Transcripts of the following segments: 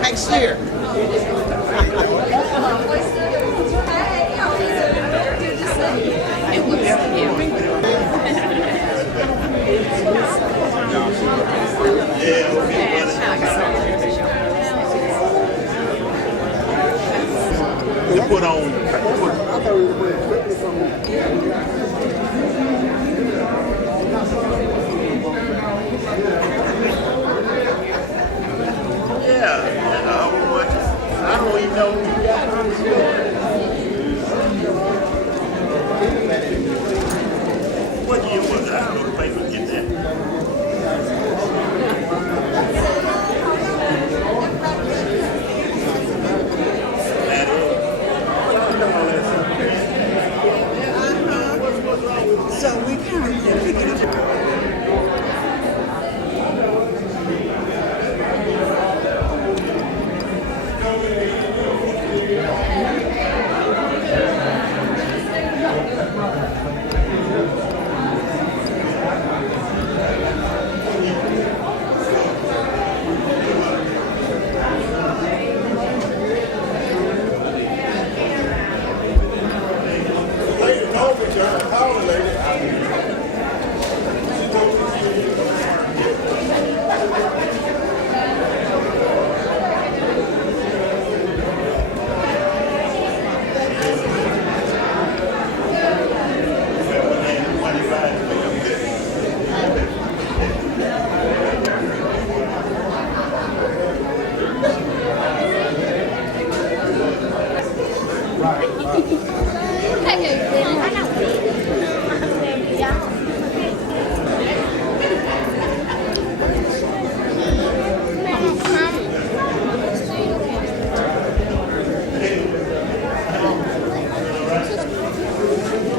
Next year. It was, We put on. Yeah, I don't even know who got what year was it? I don't know the paper get that. So we kind of pick it up.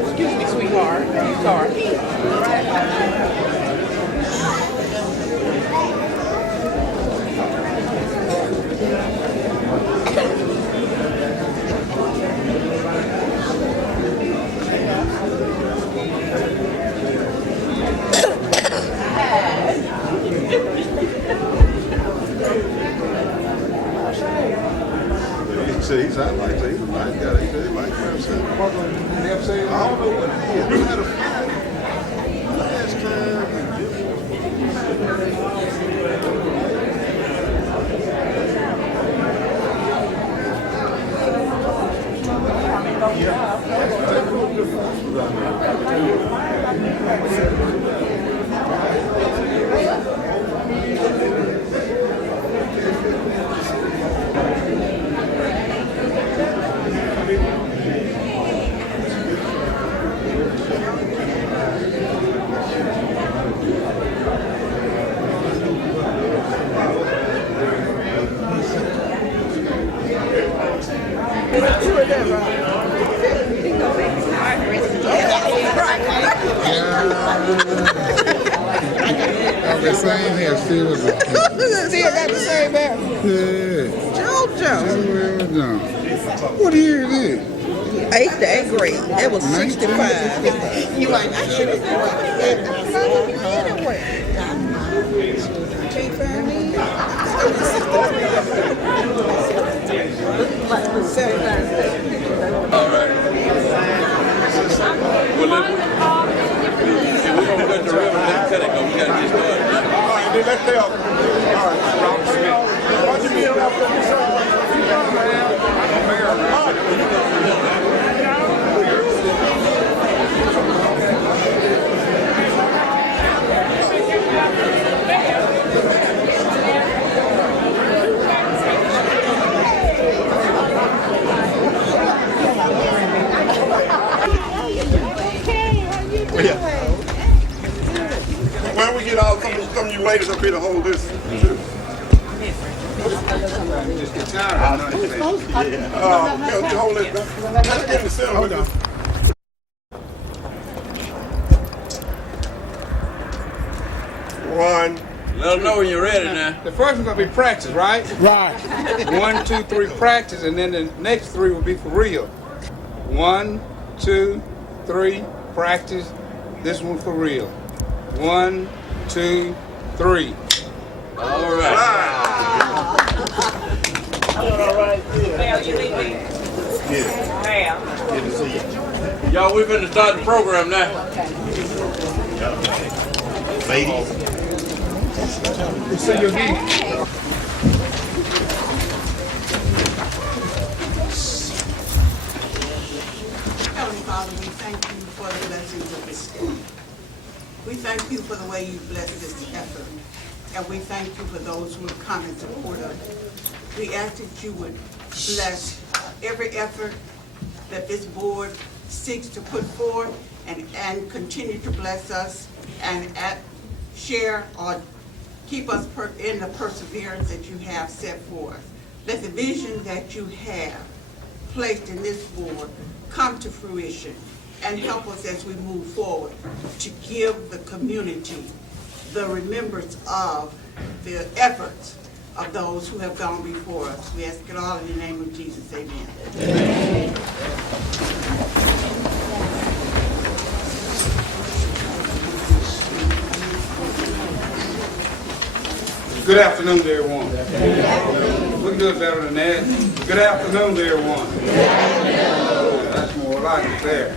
Excuse me, sweetheart. Sorry. He's out like that. He's a nice guy. He like himself. I don't know what it is. We had a fight last The same hair, still was it? Still got the same hair. Yeah. JoJo. What year is it? 8th to 8th grade. That was 65. You like, I should have done it. Can't find me. All right. Well, if we're going to cut the river, let's cut it, because we got to get started. All right, then let's stay up. All right, Robert Smith. Why don't you be up Why don't we get all some of you ladies up here to hold this too? Just get tired. Hold it. Let's get in the center. Hold on. One. Let us know when you're ready now. The first one's gonna be practice, right? Right. 1, 2, 3, practice, and then the next 3 will be for real. 1, 2, 3, practice. This one for real. 1, 2, 3. All right. Y'all, we're going to start the program now. Ladies. See you again. Heavenly Father, we thank you for the blessings of this day. We thank you for the way you blessed this effort. And we thank you for those who have come in support of it. We ask that you would bless every effort that this board seeks to put forth and continue to bless us and share or keep us in the perseverance that you have set for us. Let the vision that you have placed in this board come to fruition and help us as we move forward to give the community the remembrance of the efforts of those who have gone before us. We ask it all in the name of Jesus. Amen. Amen. Good afternoon to everyone. We can do it better than that. Good afternoon to everyone. That's more like it there.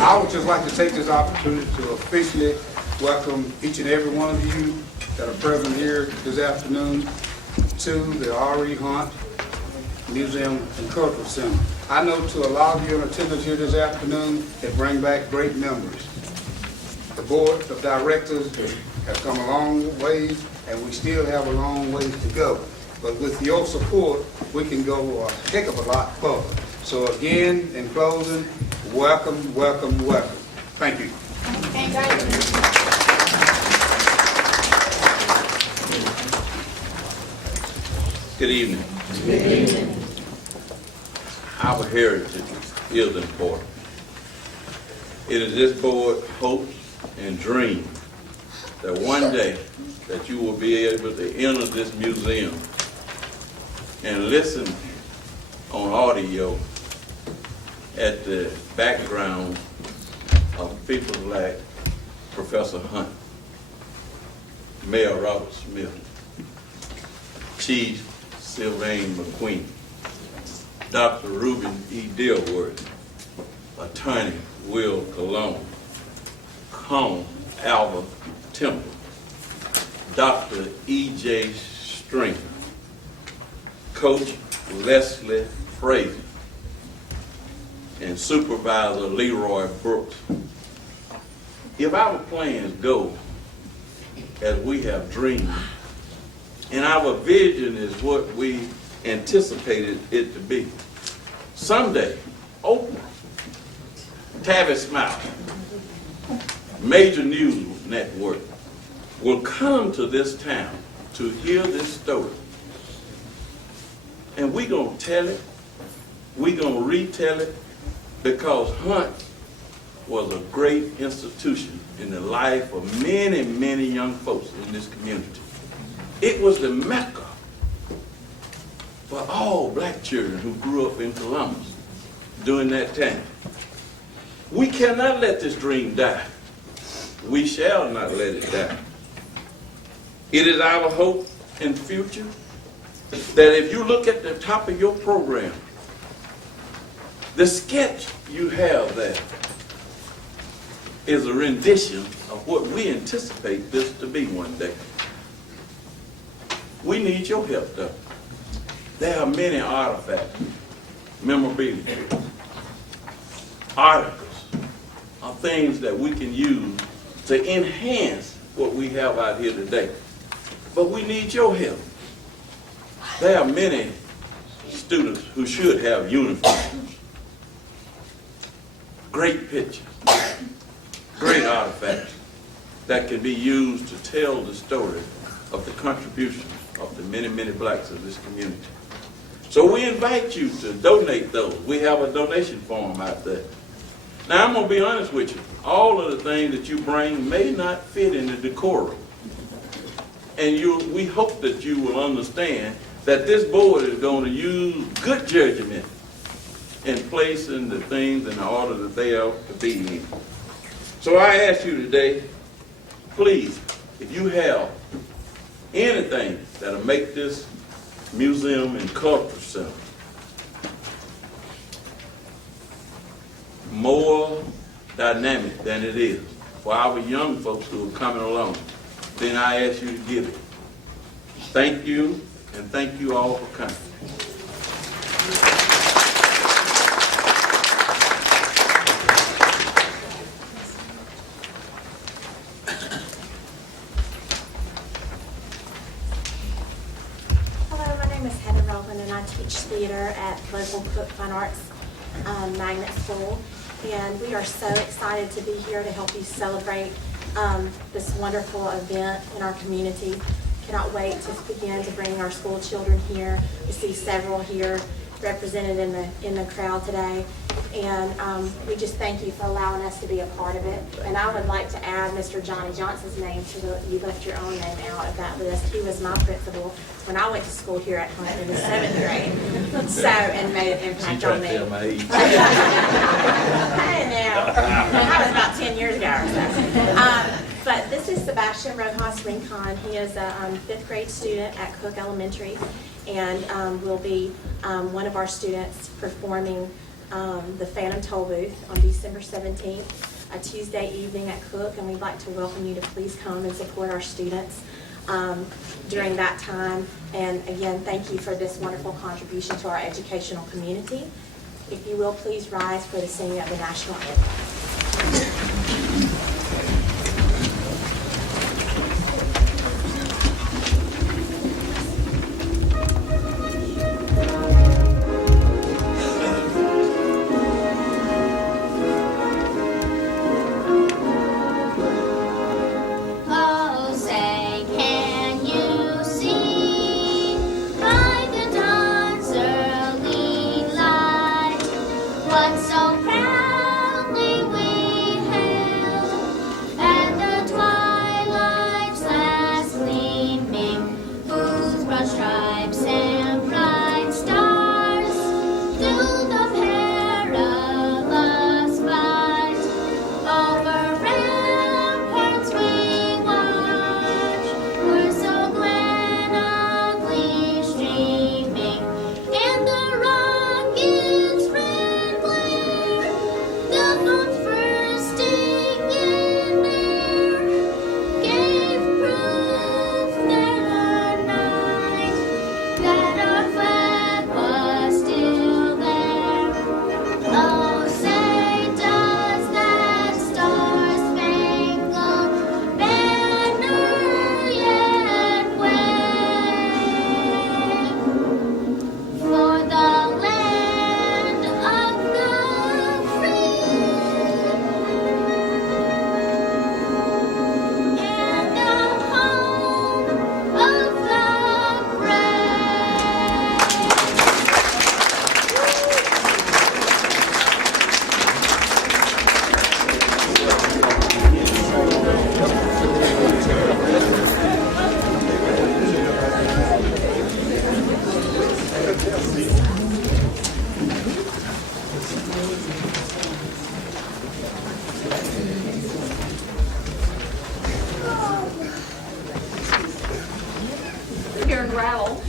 I would just like to take this opportunity to officially welcome each and every one of you that are present here this afternoon to the R.E. Hunt Museum and Cultural Center. I know to a lot of you in attendance here this afternoon, it brings back great memories. The board of directors have come a long ways, and we still have a long ways to go. But with your support, we can go a heck of a lot further. So again, in closing, welcome, welcome, welcome. Thank you. Good evening. Good evening. Our heritage is important. It is this board's hopes and dreams that one day that you will be able to enter this museum and listen on audio at the background of people like Professor Hunt, Mayor Robert Smith, Chief Sylvain McQueen, Dr. Reuben E. Dilworth, Attorney Will Cologne, Colonel Albert Temple, Dr. E.J. Stringer, Coach Leslie Frazier, and Supervisor Leroy Brooks. If our plans go as we have dreamed, and our vision is what we anticipated it to be, someday, Oprah, Tavis Smiley, major news network will come to this town to hear this story. And we're going to tell it, we're going to retell it, because Hunt was a great institution in the life of many, many young folks in this community. It was the Mecca for all black children who grew up in Columbus during that time. We cannot let this dream die. We shall not let it die. It is our hope and future that if you look at the top of your program, the sketch you have there is a rendition of what we anticipate this to be one day. We need your help, though. There are many artifacts, memorabilia, articles, are things that we can use to enhance what we have out here today. But we need your help. There are many students who should have uniforms. Great pictures, great artifacts that can be used to tell the story of the contribution of the many, many blacks of this community. So we invite you to donate those. We have a donation form out there. Now, I'm going to be honest with you. All of the things that you bring may not fit in the decorum. And we hope that you will understand that this board is going to use good judgment in placing the things in the order that they are to be in. So I ask you today, please if you have anything that'll make this museum and culture center more dynamic than it is for our young folks who are coming along, then I ask you to give it. Thank you, and thank you all for coming. Hello, my name is Heather Relvin, and I teach theater at local Cook Fine Arts Magnet School. And we are so excited to be here to help you celebrate this wonderful event in our community. Cannot wait to begin to bring our school children here. We see several here represented in the crowd today. And we just thank you for allowing us to be a part of it. And I would like to add Mr. Johnny Johnson's name to the, you left your own name out of that list. He was my principal when I went to school here at Hunt in the 7th grade. So, and made an impact on me. Tell my age. Hey now, that was about 10 years ago or so. But this is Sebastian Rojas Rincon. He is a 5th grade student at Cook Elementary, and will be one of our students performing the Phantom Toll Booth on December 17th, a Tuesday evening at Cook, and we'd like to welcome you to please come and support our students during that time. And again, thank you for this wonderful contribution to our educational community. If you will, please rise for the singing of the national anthem. So proudly we hailed, and the twilight's last gleaming, whose broad stripes and bright stars through the perilous fight over ramparts we watch, were so grandly streaming, and the rockets red glare, the bombs bursting in air, gave proof there night that our flag was still there. Oh, say does that star-spangled banner yet wave for the land of the free and the home of the brave? Here in Rattle,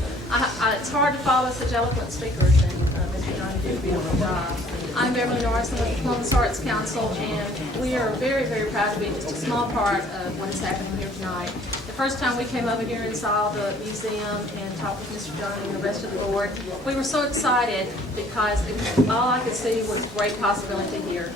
it's hard to follow such eloquent speakers, and Mr. Johnny did a beautiful job. I'm Beverly Norrison with the Columbus Arts Council, and we are very, very proud to be just a small part of what is happening here tonight. The first time we came over here and saw the museum and talked with Mr. Johnny and the rest of the board, we were so excited because all I could see was great possibility here.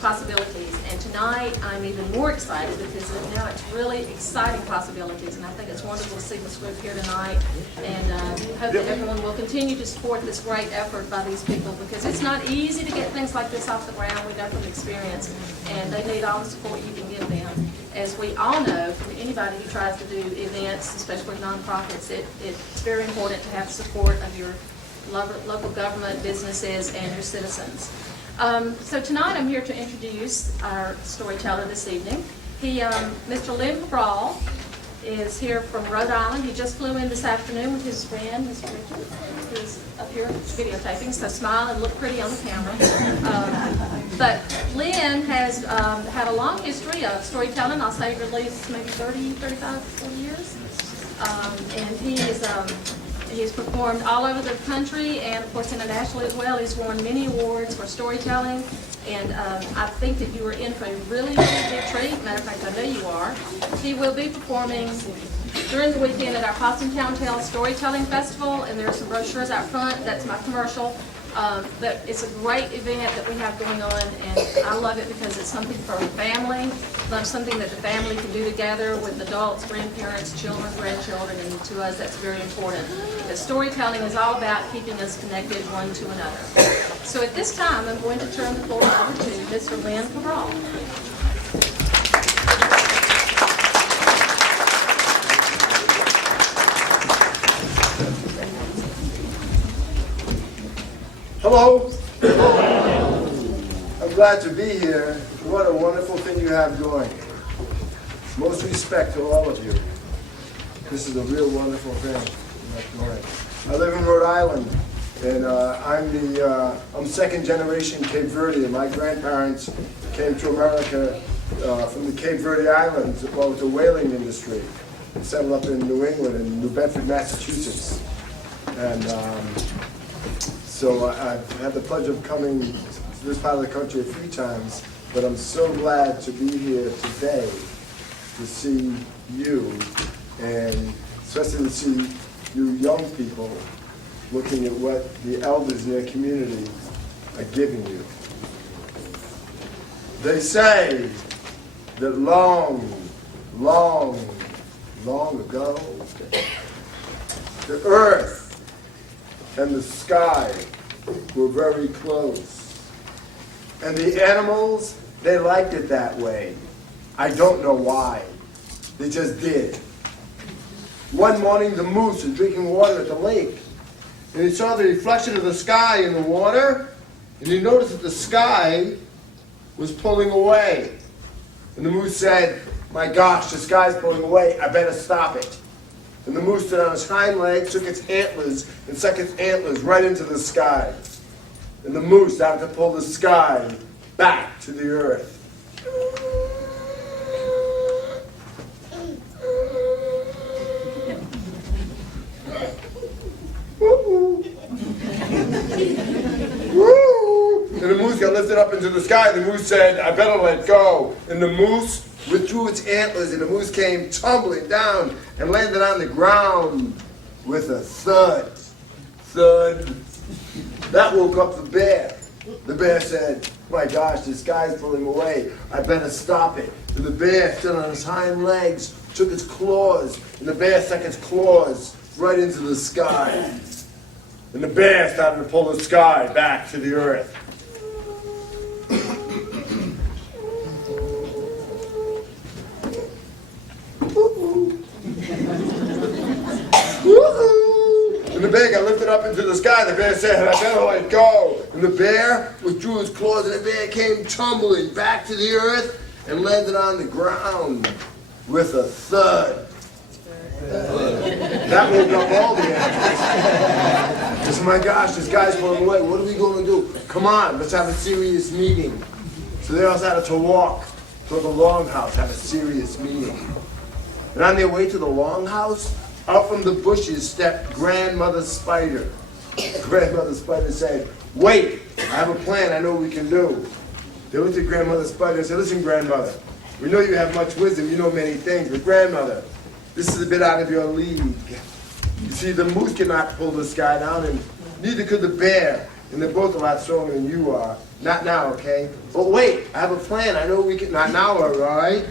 Possibilities, and tonight I'm even more excited because now it's really exciting possibilities, and I think it's wonderful to see this group here tonight, and hope that everyone will continue to support this great effort by these people, because it's not easy to get things like this off the ground. We know from experience, and they need all the support you can give them. As we all know, from anybody who tries to do events, especially nonprofits, it's very important to have the support of your local government, businesses, and your citizens. So tonight I'm here to introduce our storyteller this evening. Mr. Lynn Cabral is here from Rhode Island. He just flew in this afternoon with his friend, Mr. Richard, who's up here videotaping, so smile and look pretty on the camera. But Lynn has had a long history of storytelling. I'll say at least maybe 30, 35, 40 years. And he's performed all over the country and, of course, internationally as well. He's won many awards for storytelling. And I think that you are in for a really, really big treat. Matter of fact, I know you are. He will be performing during the weekend at our Possum Town Tales Storytelling Festival, and there are some brochures out front. That's my commercial. But it's a great event that we have going on, and I love it because it's something for a family, something that the family can do together with adults, grandparents, children, grandchildren, and to us that's very important. But storytelling is all about keeping us connected one to another. So at this time, I'm going to turn the floor over to Mr. Lynn Cabral. Hello. I'm glad to be here. What a wonderful thing you have going. Most respect to all of you. This is a real wonderful thing you have going. I live in Rhode Island, and I'm second generation Cape Verdean. My grandparents came to America from the Cape Verde Islands with the whaling industry, and settled up in New England and New Bedford, Massachusetts. And so I've had the pleasure of coming to this part of the country a few times, but I'm so glad to be here today to see you, and especially to see you young people looking at what the elders in their community are giving you. They say that long ago, the earth and the sky were very close. And the animals, they liked it that way. I don't know why. They just did. One morning, the moose was drinking water at the lake, and he saw the reflection of the sky in the water, and he noticed that the sky was pulling away. And the moose said, "My gosh, the sky's pulling away. I better stop it." And the moose stood on its hind legs, took its antlers, and stuck its antlers right into the sky. And the moose started to pull the sky back to the earth. And the moose got lifted up into the sky. The moose said, "I better let go." And the moose withdrew its antlers, and the moose came tumbling down and landed on the ground with a thud. Thud. That woke up the bear. The bear said, "My gosh, the sky's pulling away. I better stop it." And the bear stood on his hind legs, took its claws, and the bear stuck its claws right into the sky. And the bear started to pull the sky back to the earth. And the bear got lifted up into the sky. The bear said, "I better let go." And the bear withdrew his claws, and the bear came tumbling back to the earth and landed on the ground with a thud. That woke up all the animals. They said, "My gosh, this guy's pulling away. What are we going to do? Come on, let's have a serious meeting." So they all started to walk toward the longhouse, have a serious meeting. And on their way to the longhouse, out from the bushes stepped Grandmother Spider. Grandmother Spider said, "Wait, I have a plan. I know what we can do." They looked at Grandmother Spider and said, "Listen, Grandmother, we know you have much wisdom. You know many things. But Grandmother, this is a bit out of your league. You see, the moose cannot pull the sky down, and neither could the bear. And they're both a lot stronger than you are. Not now, okay? But wait, I have a plan. I know we can. Not now, all right?"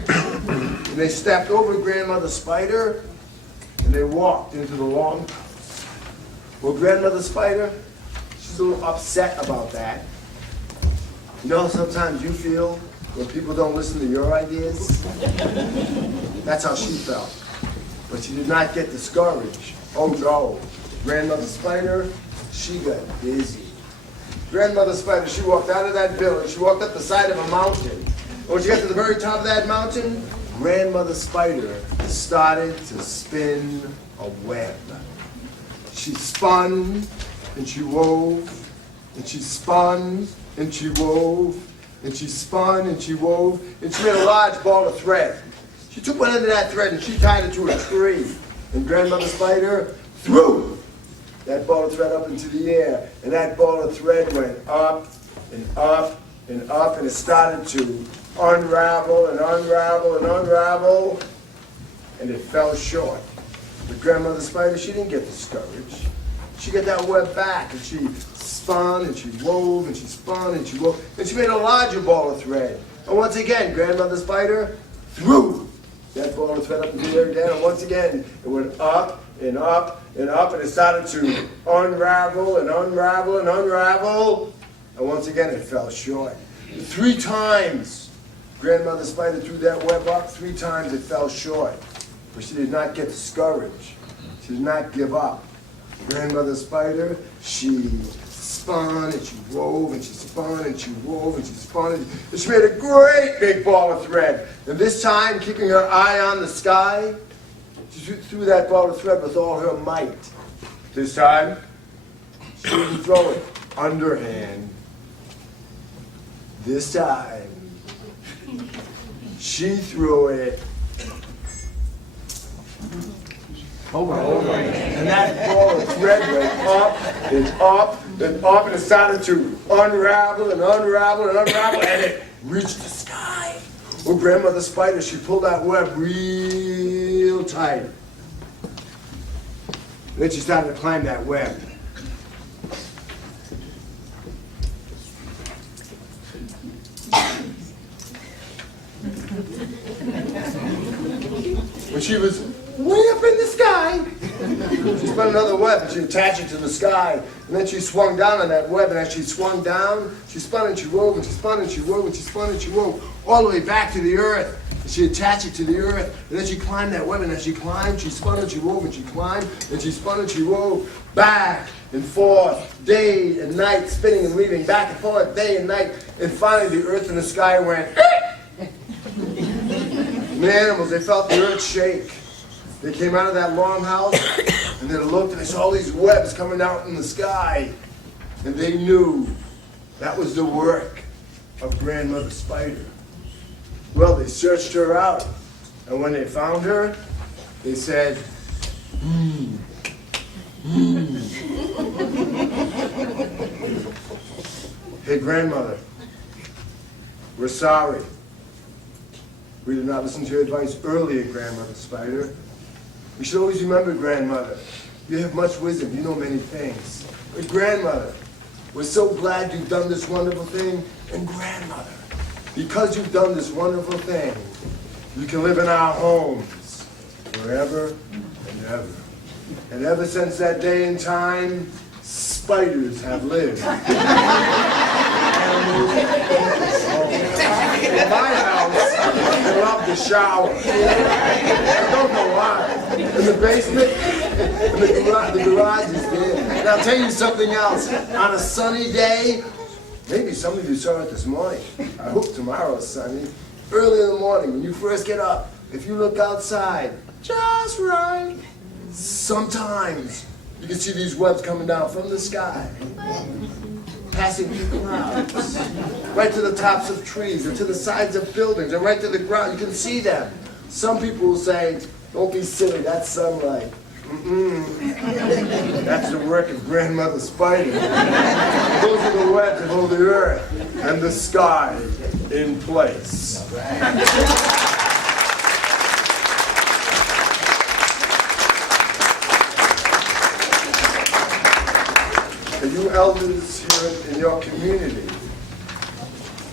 And they stepped over Grandmother Spider, and they walked into the longhouse. Well, Grandmother Spider, she's a little upset about that. You know, sometimes you feel when people don't listen to your ideas. That's how she felt. But she did not get discouraged. Oh no, Grandmother Spider, she got busy. Grandmother Spider, she walked out of that village. She walked up the side of a mountain. When she got to the very top of that mountain, Grandmother Spider started to spin a web. She spun and she wove, and she spun and she wove, and she spun and she wove, and she made a large ball of thread. She took one end of that thread and she tied it to a tree. And Grandmother Spider threw that ball of thread up into the air, and that ball of thread went up and up and up, and it started to unravel and unravel and unravel, and it fell short. But Grandmother Spider, she didn't get discouraged. She got that web back, and she spun and she wove and she spun and she wove, and she made a larger ball of thread. And once again, Grandmother Spider threw that ball of thread up into the air again, and once again, it went up and up and up, and it started to unravel and unravel and unravel, and once again, it fell short. 3 times, Grandmother Spider threw that web up. 3 times it fell short, but she did not get discouraged. She did not give up. Grandmother Spider, she spun and she wove and she spun and she wove and she spun and she made a great big ball of thread. And this time, keeping her eye on the sky, she threw that ball of thread with all her might. This time, she didn't throw it underhand. This time, she threw it over. And that ball of thread went up and up and up, and it started to unravel and unravel and unravel, and it reached the sky. Well, Grandmother Spider, she pulled that web real tight. And then she started to climb that web. When she was way up in the sky, she spun another web and she attached it to the sky. And then she swung down on that web, and as she swung down, she spun and she wove and she spun and she wove and she spun and she wove all the way back to the earth. And she attached it to the earth, and then she climbed that web, and as she climbed, she spun and she wove and she climbed and she spun and she wove back and forth, day and night, spinning and weaving back and forth, day and night. And finally the earth and the sky went. And the animals, they felt the earth shake. They came out of that longhouse, and they looked, and they saw all these webs coming out in the sky. And they knew that was the work of Grandmother Spider. Well, they searched her out, and when they found her, they said, Hey, Grandmother, we're sorry. We did not listen to your advice earlier, Grandmother Spider. You should always remember, Grandmother, you have much wisdom, you know many things. But Grandmother, we're so glad you've done this wonderful thing. And Grandmother, because you've done this wonderful thing, you can live in our homes forever and ever. And ever since that day and time, spiders have lived. In my house, I love to shower. I don't know why. In the basement, the garage is there. And I'll tell you something else. On a sunny day, maybe some of you saw it this morning. I hope tomorrow's sunny. Early in the morning, when you first get up, if you look outside, just right, sometimes you can see these webs coming down from the sky, passing through clouds, right to the tops of trees, and to the sides of buildings, and right to the ground. You can see them. Some people will say, don't be silly, that's sunlight. That's the work of Grandmother Spider. Those are the webs that hold the earth and the sky in place. And you elders here in your community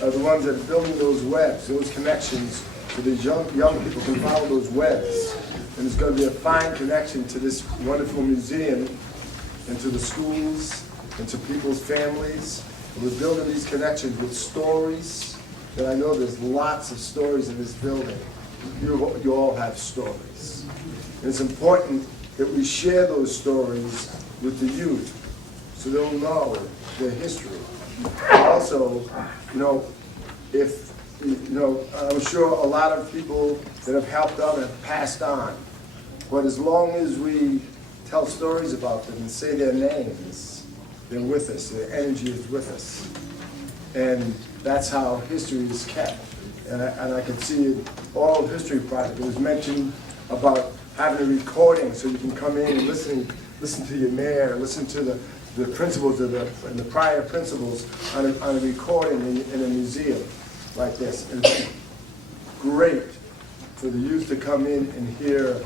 are the ones that are building those webs, those connections, so these young people can follow those webs. And it's going to be a fine connection to this wonderful museum, and to the schools, and to people's families. And we're building these connections with stories, and I know there's lots of stories in this building. You all have stories. And it's important that we share those stories with the youth, so they'll know their history. Also, you know, if I'm sure a lot of people that have helped out have passed on. But as long as we tell stories about them and say their names, they're with us, their energy is with us. And that's how history is kept. And I can see it, Oral History Project, it was mentioned about having a recording so you can come in and listen to your mayor, listen to the principles and the prior principles on a recording in a museum like this. And it's great for the youth to come in and hear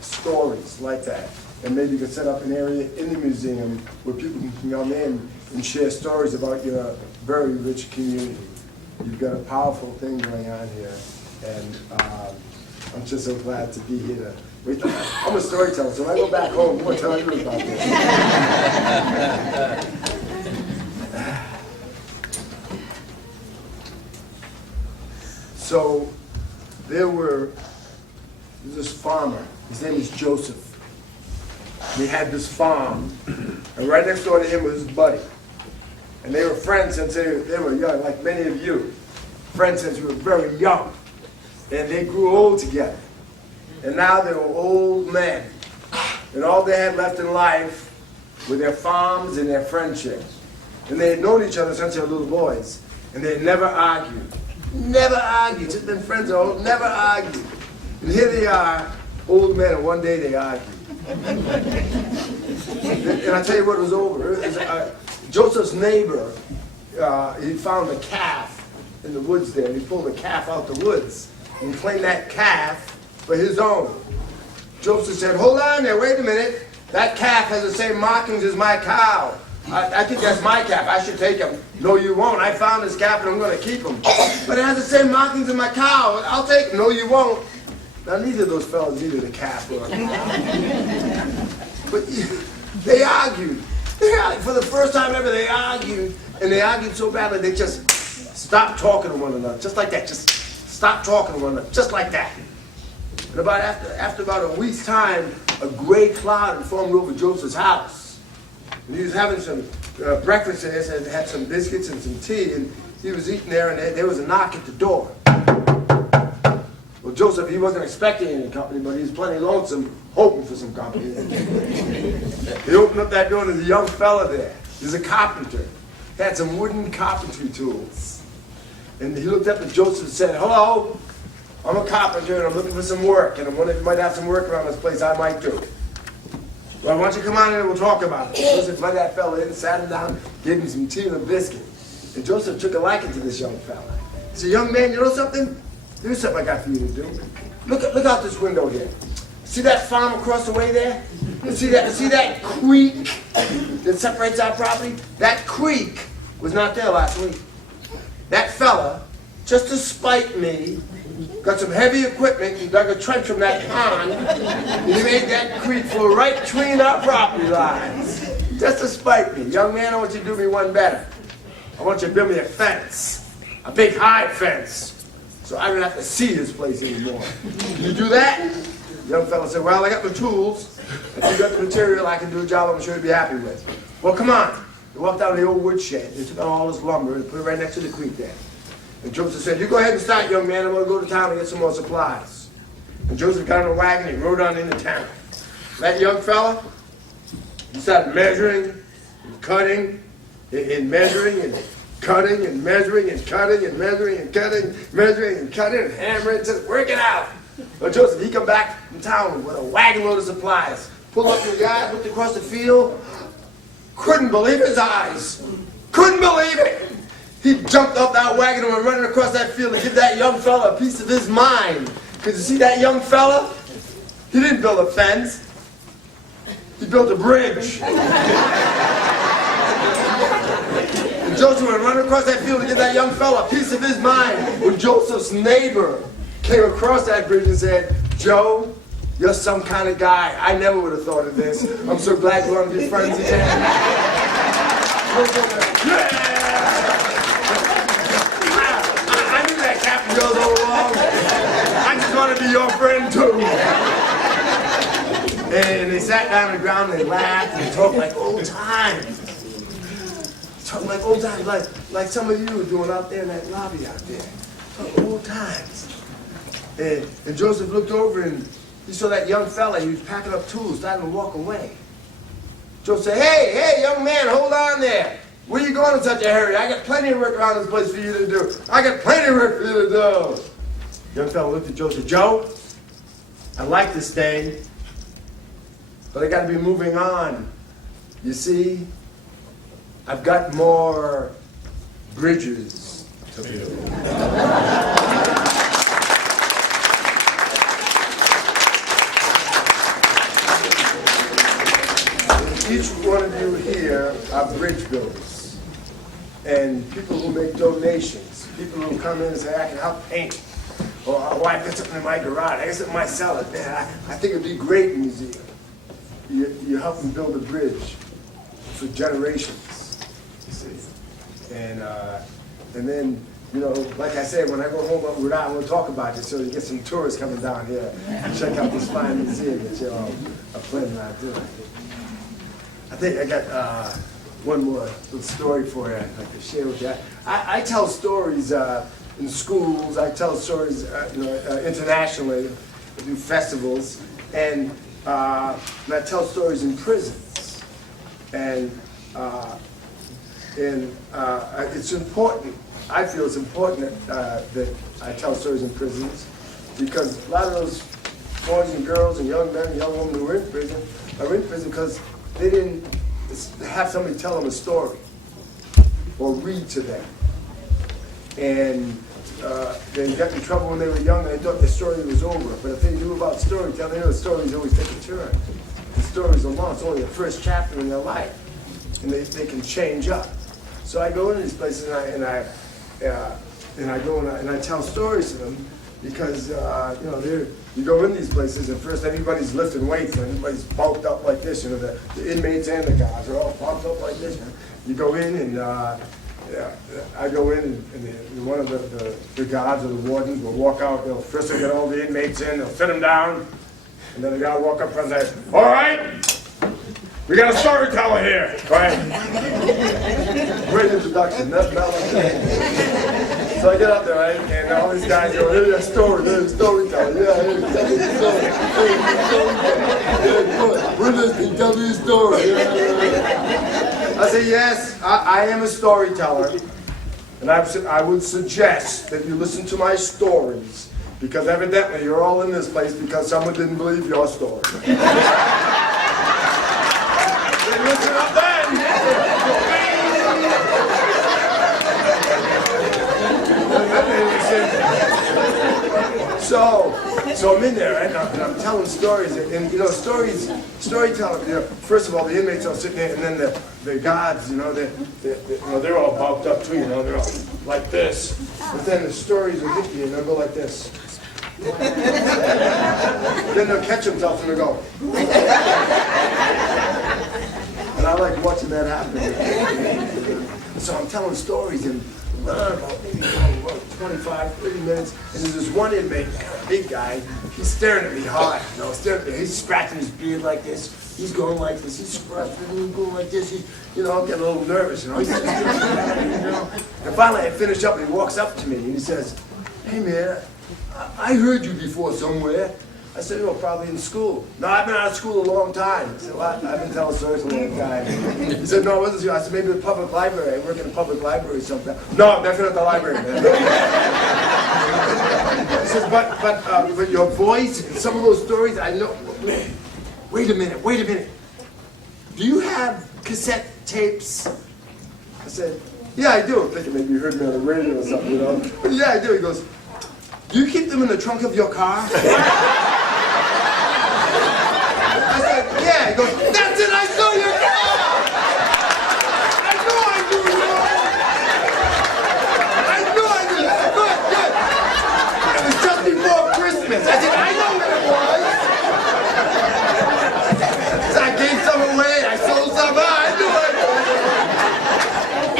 stories like that. And maybe you could set up an area in the museum where people can come in and share stories about your very rich community. You've got a powerful thing going on here, and I'm just so glad to be here. I'm a storyteller, so when I go back home, I'm going to tell you about this. So there was this farmer. His name was Joseph. He had this farm, and right next door to him was his buddy. And they were friends since they were young, like many of you. Friends since we were very young. And they grew old together. And now they were old men. And all they had left in life were their farms and their friendships. And they had known each other since they were little boys. And they had never argued. Never argued. Just been friends all, never argued. And here they are, old men, and one day they argued. And I tell you what it was over. Joseph's neighbor, he found a calf in the woods there. He pulled a calf out the woods and claimed that calf for his own. Joseph said, hold on there, wait a minute. That calf has the same markings as my cow. I think that's my calf. I should take him. No, you won't. I found this calf and I'm going to keep him. But it has the same markings as my cow. I'll take him. No, you won't. Now, neither of those fellas needed a calf or a cow. But they argued. For the first time ever, they argued. And they argued so badly, they just stopped talking to one another. Just like that. Just stopped talking to one another. Just like that. And after about a week's time, a gray cloud had formed over Joseph's house. And he was having some breakfast there, and had some biscuits and some tea, and he was eating there, and there was a knock at the door. Well, Joseph, he wasn't expecting any company, but he was plenty lonesome, hoping for some company. He opened up that door, and there's a young fella there. He's a carpenter. He had some wooden carpentry tools. And he looked up at Joseph and said, hello, I'm a carpenter, and I'm looking for some work, and I'm wondering if you might have some work around this place I might do. Well, why don't you come on in and we'll talk about it. Joseph let that fella in, sat him down, gave him some tea and a biscuit. And Joseph took a liking to this young fella. He said, young man, you know something? Here's something I got for you to do. Look out this window here. See that farm across the way there? See that creek that separates our property? That creek was not there last week. That fella, just to spite me, got some heavy equipment and dug a trench from that pond, and he made that creek flow right between our property lines. Just to spite me. Young man, I want you to do me one better. I want you to build me a fence. A big high fence. So I don't have to see this place anymore. Can you do that? The young fellow said, well, I got the tools. If you got the material, I can do a job I'm sure you'd be happy with. Well, come on. He walked out of the old wood shed. He took out all his lumber and put it right next to the creek there. And Joseph said, you go ahead and start, young man. I'm going to go to town and get some more supplies. And Joseph got on a wagon and rode on into town. That young fella, he started measuring and cutting and measuring and cutting and measuring and cutting and measuring and cutting, measuring and cutting and hammering, just working out. Well, Joseph, he come back from town with a wagon load of supplies. Pulled up to the guy, looked across the field, couldn't believe his eyes. Couldn't believe it. He jumped off that wagon and went running across that field to give that young fella a piece of his mind. Because you see that young fella? He didn't build a fence. He built a bridge. And Joseph went running across that field to give that young fella a piece of his mind. When Joseph's neighbor came across that bridge and said, Joe, you're some kind of guy. I never would have thought of this. I'm so glad you want to be friends again. Yeah! I knew that Captain Joe's all along. I just want to be your friend too. And they sat down on the ground and they laughed and they talked like old times. Talking like old times, like some of you are doing out there in that lobby out there. Old times. And Joseph looked over and he saw that young fella. He was packing up tools, starting to walk away. Joseph said, hey, young man, hold on there. Where you going in such a hurry? I got plenty of work around this place for you to do. I got plenty of work for you to do. Young fella looked at Joseph. Joe, I like to stay, but I got to be moving on. You see, I've got more bridges to build. Each one of you here are bridge builders and people who make donations, people who come in and say, I can help paint, or I got something in my garage, I got something in my cellar. Man, I think it'd be great in a museum. You help them build a bridge for generations, you see. And then, you know, like I said, when I go home, we're not going to talk about this, so you get some tourists coming down here and check out this fine museum that you all are planning on doing. I think I got one more little story for you I can share with you. I tell stories in schools. I tell stories internationally. I do festivals, and I tell stories in prisons. And it's important. I feel it's important that I tell stories in prisons because a lot of those boys and girls and young men and young women who are in prison because they didn't have somebody tell them a story or read to them. And they got in trouble when they were young and they thought the story was over. But if they knew about storytelling, the stories always take a turn. The stories are long. It's only the first chapter in their life. And they can change up. So I go into these places and I go and I tell stories to them because you go in these places and first everybody's lifting weights and everybody's bulked up like this. You know, the inmates and the guards are all bulked up like this. You go in and I go in and one of the guards or the wardens will walk out. First they'll get all the inmates in, they'll sit them down, and then the guy will walk up front and say, "All right, we got a storyteller here." Go ahead. Great introduction. Nothing like that. So I get up there, right, and all these guys go, "Here's a story, here's a storyteller. Yeah, here's a story. Yeah, good. We're listening. Tell me a story." I say, yes, I am a storyteller, and I would suggest that you listen to my stories, because evidently you're all in this place because someone didn't believe your story. Then listen up then. So I'm in there and I'm telling stories, and you know, storytelling. You know, first of all, the inmates are sitting there, and then the guards, you know, they're all bulked up too. You know, they're all like this. But then the stories will hit you, and they'll go like this. Then they'll catch themselves and they'll go. And I like watching that happen. So I'm telling stories and about maybe 25, 30 minutes, and there's this one inmate, a big guy, he's staring at me hard, you know, staring at me. He's scratching his beard like this, he's going like this, he's scratching, he's going like this, I'm getting a little nervous, you know. And finally I finish up and he walks up to me and he says, "Hey man, I heard you before somewhere." I said, "Oh, probably in school." "No, I've been out of school a long time." I said, "Well, I've been telling stories a long time." He said, "No, it wasn't you." I said, "Maybe the public library. I work in a public library or something." "No, definitely not the library, man." He says, but your voice, and some of those stories, I know. Wait a minute. Do you have cassette tapes? I said, "Yeah, I do." I'm thinking maybe you heard me on the radio or something, you know. But yeah, I do. He goes, "Do you keep them in the trunk of your car?" I said, "Yeah." He goes, "That's it, I saw your car! I knew I do, you know! I knew I do! Good. It was just before Christmas." I said, "I know what it was." So I gave some away, I sold some, I knew it!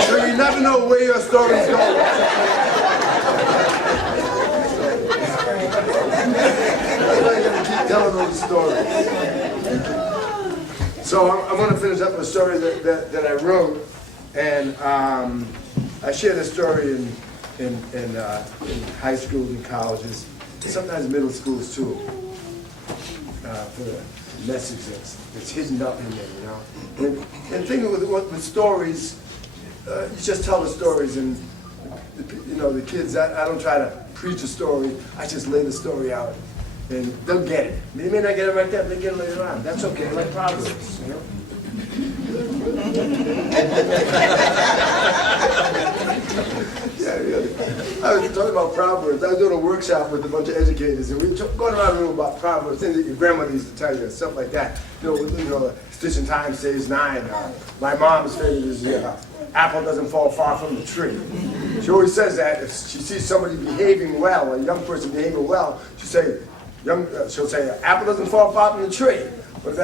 So you never know where your stories go. Telling those stories. So I'm going to finish up a story that I wrote, and I share this story in high schools and colleges, sometimes middle schools too, for the message that's hidden up in there, you know. And thinking with stories, you just tell the stories, and you know, the kids, I don't try to preach a story, I just lay the story out, and they'll get it. They may not get it right there, but they get it later on. That's okay, like Proverbs, you know. Yeah. I was talking about Proverbs. I was doing a workshop with a bunch of educators, and we were going around the room about Proverbs, things that your grandmother used to tell you, stuff like that. You know, Stitch in Time saves 9. My mom's favorite is apple doesn't fall far from the tree. She always says that if she sees somebody behaving well, a young person behaving well, she'll say, apple doesn't fall far from the tree. But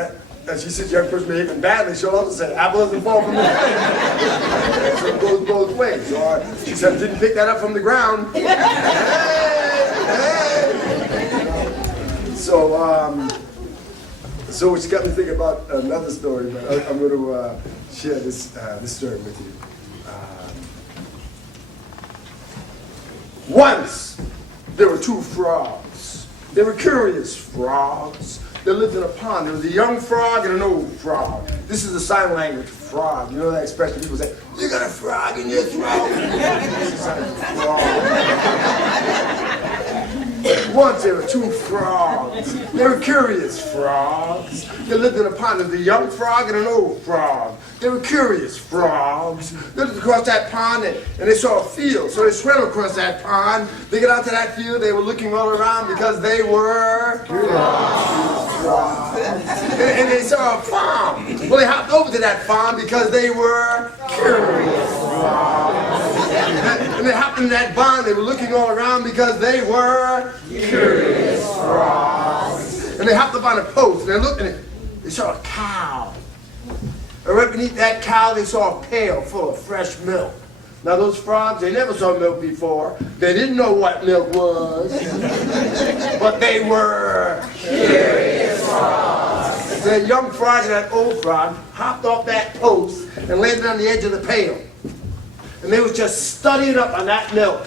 and she sees a young person behaving badly, she'll also say, apple doesn't fall from the tree. So it goes both ways. Or she said, didn't pick that up from the ground. Hey, hey. So which got me thinking about another story, but I'm going to share this story with you. Once, there were 2 frogs. They were curious frogs. They lived in a pond. There was a young frog and an old frog. This is the sign language frog. You know that expression people say, you got a frog in your throat? This is a sign of frog. Once there were 2 frogs. They were curious frogs. They lived in a pond. There was a young frog and an old frog. They were curious frogs. They lived across that pond and they saw a field. So they swam across that pond. They got out to that field. They were looking all around because they were frogs. And they saw a farm. Well, they hopped over to that farm because they were curious frogs. And they hopped in that barn. They were looking all around because they were curious frogs. And they hopped up on a post and they looked and they saw a cow. And right beneath that cow, they saw a pail full of fresh milk. Now those frogs, they never saw milk before. They didn't know what milk was. But they were curious frogs. That young frog and that old frog hopped off that post and landed on the edge of the pail. And they was just studying up on that milk.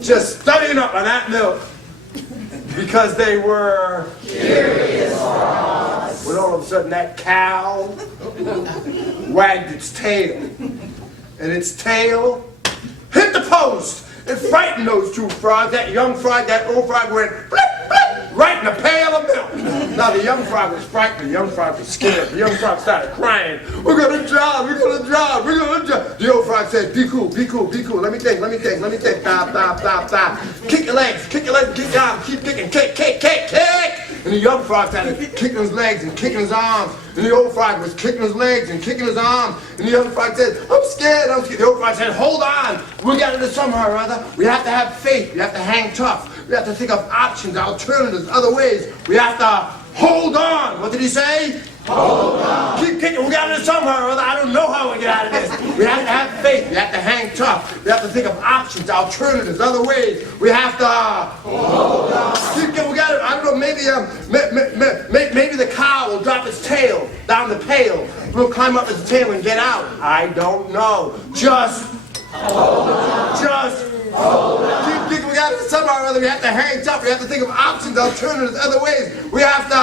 Just studying up on that milk. Because they were curious frogs. When all of a sudden that cow wagged its tail. And its tail hit the post. It frightened those 2 frogs. That young frog, that old frog went blip, blip, right in a pail of milk. Now the young frog was frightened. The young frog was scared. The young frog started crying. We're going to drown. We're going to drown. We're going to drown. The old frog said, be cool, be cool, be cool. Let me think, let me think, let me think. Stop, stop, stop, stop. Kick your legs, kick your legs, kick your arms. Keep kicking, kick, kick, kick, kick. And the young frog started kicking his legs and kicking his arms. And the old frog was kicking his legs and kicking his arms. And the young frog said, I'm scared, I'm scared. The old frog said, hold on. We'll get it somehow or other. We have to have faith. We have to hang tough. We have to think of options, alternatives, other ways. We have to hold on. What did he say? Hold on. Keep kicking. We got it somehow or other. I don't know how we get out of this. We have to have faith. We have to hang tough. We have to think of options, alternatives, other ways. We have to hold on. Keep kicking. We got it. I don't know. Maybe the cow will drop its tail down the pail. We'll climb up its tail and get out. I don't know. Just hold on. Just hold on. Keep kicking. We got it somehow or other. We have to hang tough. We have to think of options, alternatives, other ways. We have to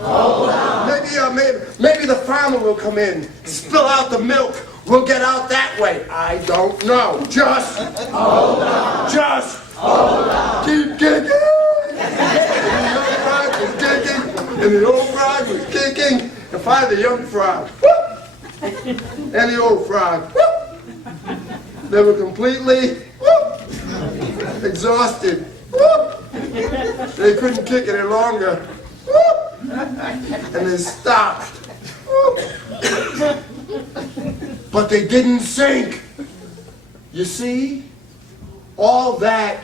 hold on. Maybe the farmer will come in, spill out the milk. We'll get out that way. I don't know. Just hold on. Just hold on. Keep kicking. And the young frog was kicking, and the old frog was kicking, and finally the young frog, whoop, and the old frog, whoop. They were completely whoop, exhausted. Whoop. They couldn't kick any longer. Whoop. And they stopped. Whoop. But they didn't sink. You see, all that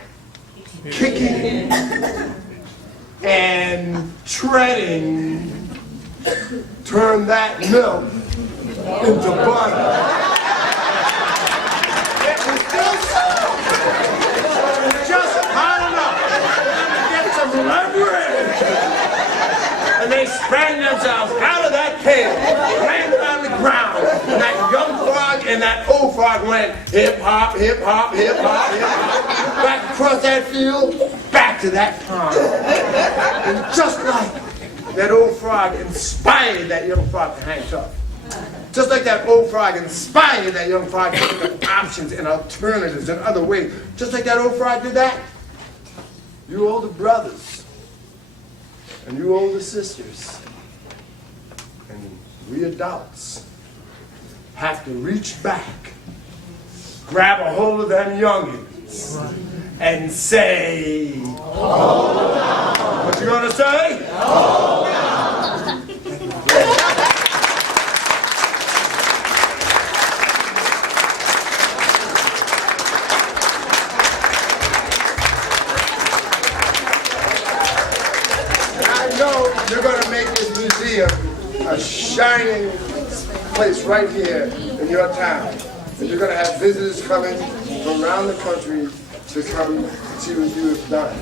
kicking and treading turned that milk into butter. It was still soft. It was just hot enough to get some leverage. And they sprang themselves out of that pail, landed on the ground. And that young frog and And that old frog went hip hop, hip hop, hip hop, hip hop, back across that field, back to that pond. And just like that old frog inspired that young frog to hang tough. Just like that old frog inspired that young frog to look at options and alternatives and other ways. Just like that old frog did that, you older brothers and you older sisters and we adults have to reach back, grab a hold of them youngins, and say, hold on. What you gonna say? Hold on. I know you're gonna make this museum a shining place right here in your town. And you're going to have visitors coming from around the country to come see what you have done.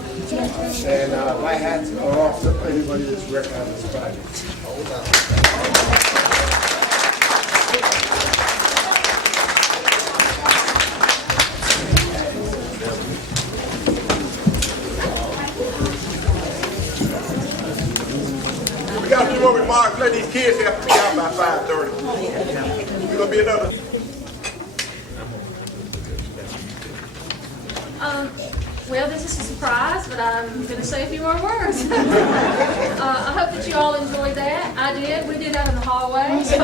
And my hats are off to anybody that's working on this project. We got a few more remarks. Let these kids have to be out by 5:30. We're gonna be another. Well, this is a surprise, but I'm going to say a few more words. I hope that you all enjoyed that. I did. We did that in the hallway. So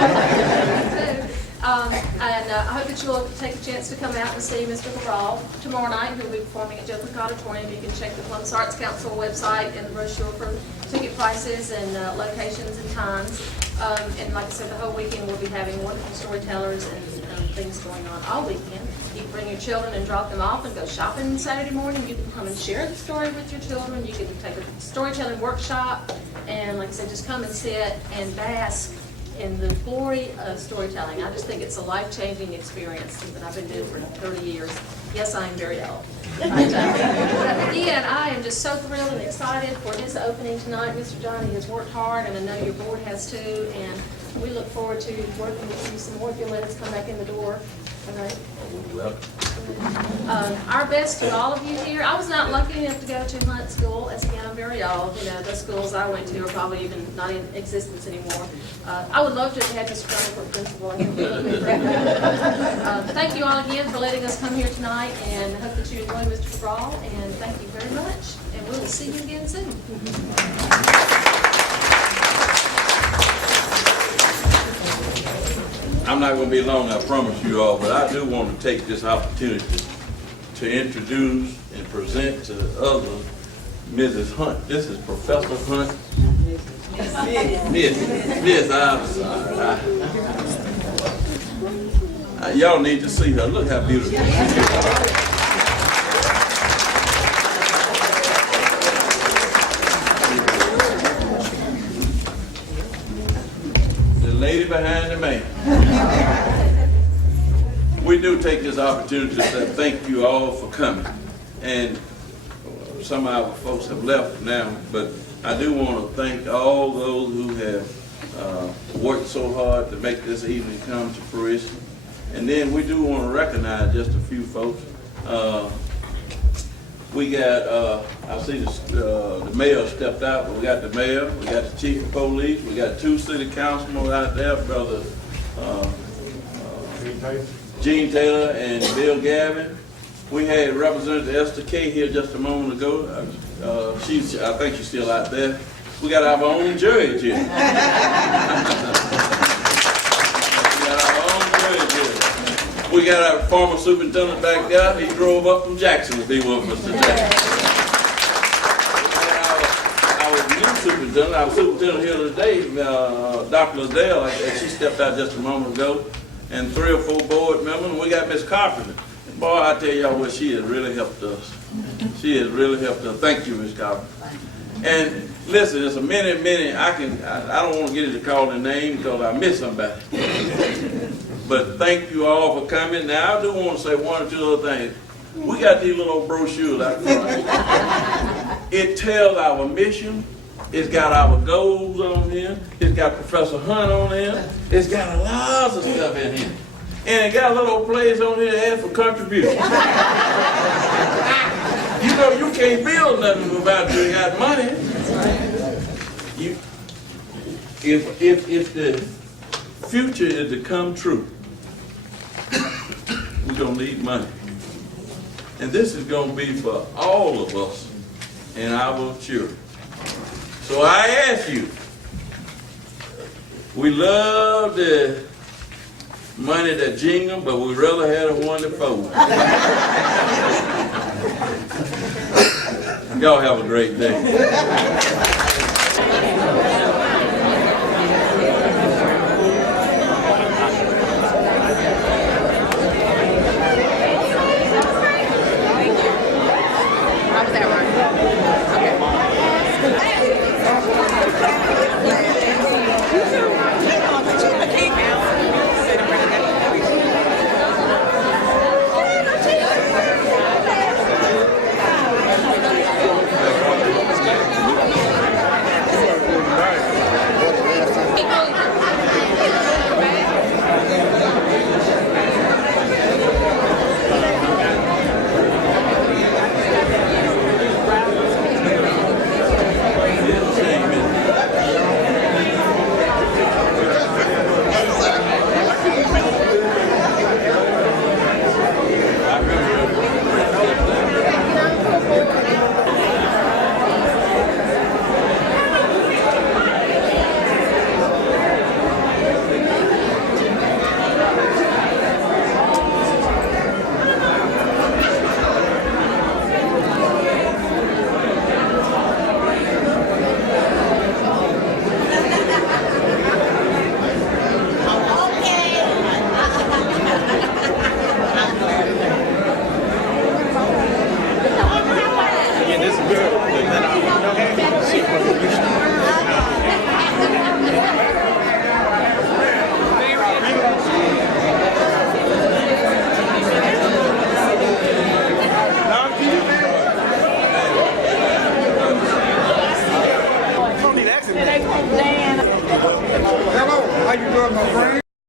I hope that you'll take a chance to come out and see Mr. Cabral tomorrow night, who will be performing at Joe Cook Auditorium. You can check the Columbus Arts Council website and the brochure for ticket prices and locations and times. And like I said, the whole weekend we'll be having wonderful storytellers and things going on all weekend. You can bring your children and drop them off and go shopping Saturday morning. You can come and share the story with your children. You can take a storytelling workshop and, like I said, just come and sit and bask in the glory of storytelling. I just think it's a life-changing experience that I've been doing for 30 years. Yes, I am very old. But again, I am just so thrilled and excited for this opening tonight. Mr. Johnny has worked hard, and I know your board has too, and we look forward to working with you some more if you'll let us come back in the door. All right. Our best to all of you here. I was not lucky enough to go to Hunt School. As again, I'm very old. You know, the schools I went to are probably even not in existence anymore. I would love to have had Mr. Johnny for principal. Thank you all again for letting us come here tonight, and I hope that you enjoy Mr. Cabral, and thank you very much. And we will see you again soon. I'm not going to be long, I promise you all, but I do want to take this opportunity to introduce and present to others Mrs. Hunt. This is Professor Hunt. Miss, I'm sorry. Y'all need to see her. Look how beautiful she is. Lady behind the man. We do take this opportunity to say thank you all for coming. And some of our folks have left now, but I do want to thank all those who have worked so hard to make this evening come to fruition. And then we do want to recognize just a few folks. We got, I see the mayor stepped out, but we got the mayor, we got the chief of police, we got 2 city councilmen out there, Brother Gene Taylor and Bill Gavin. We had Representative Esther Kay here just a moment ago. I think she's still out there. We got our own judge here. We got our former superintendent back there. He drove up from Jackson to be with us today. Our new superintendent, our superintendent here today, Dr. Liddell, she stepped out just a moment ago, and 3 or 4 board members. And we got Ms. Carpenter. And boy, I tell y'all what, she has really helped us. She has really helped us. Thank you, Ms. Carpenter. And listen, there's a many, I don't want to get into calling the name because I miss somebody. But thank you all for coming. Now, I do want to say 1 or 2 other things. We got these little brochures out front. It tells our mission. It's got our goals on here. It's got Professor Hunt on here. It's got lots of stuff in here. And it got a little place on here that ask for contributions. You know you can't build nothing without you got money. You, if the future is to come true, we're gonna need money. And this is gonna be for all of us and our children. So I ask you, we love the money that jingle, but we rather had a one that fold. Y'all have a great day.